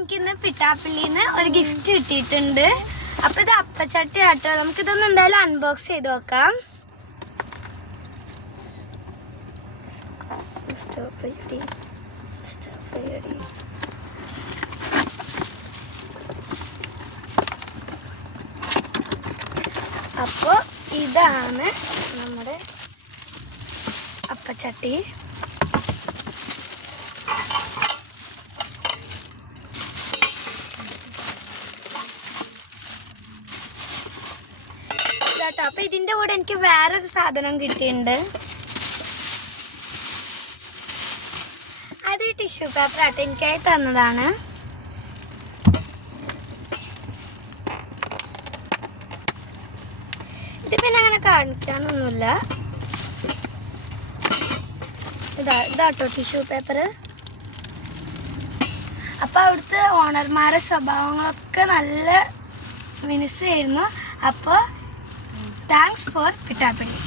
എനിക്കിന്ന് പിട്ടാപ്പിള്ളിന്ന് ഒരു ഗിഫ്റ്റ് കിട്ടിയിട്ടുണ്ട്. അപ്പൊ ഇത് അപ്പച്ചട്ടി ആട്ടോ. നമുക്കിതൊന്നും എന്തായാലും അൺബോക്സ് ചെയ്ത് നോക്കാം. അപ്പോൾ ഇതാണ് നമ്മുടെ അപ്പച്ചട്ടി. കേട്ടോ. അപ്പൊ ഇതിന്റെ കൂടെ എനിക്ക് വേറൊരു സാധനം കിട്ടിയിട്ടുണ്ട്. അത് ടിഷ്യൂ പേപ്പർ ആട്ടോ, എനിക്കായി തന്നതാണ്. ഇത് പിന്നെ അങ്ങനെ കാണിക്കാനൊന്നുമില്ല. ഇതാട്ടോ ടിഷ്യൂ പേപ്പർ. അപ്പൊ അവിടുത്തെ ഓണർമാരുടെ സ്വഭാവങ്ങളൊക്കെ നല്ല മിനുസായിരുന്നു. അപ്പോൾ താങ്ക്സ് ഫോർ പിട്ടാപ്പിള്ളി.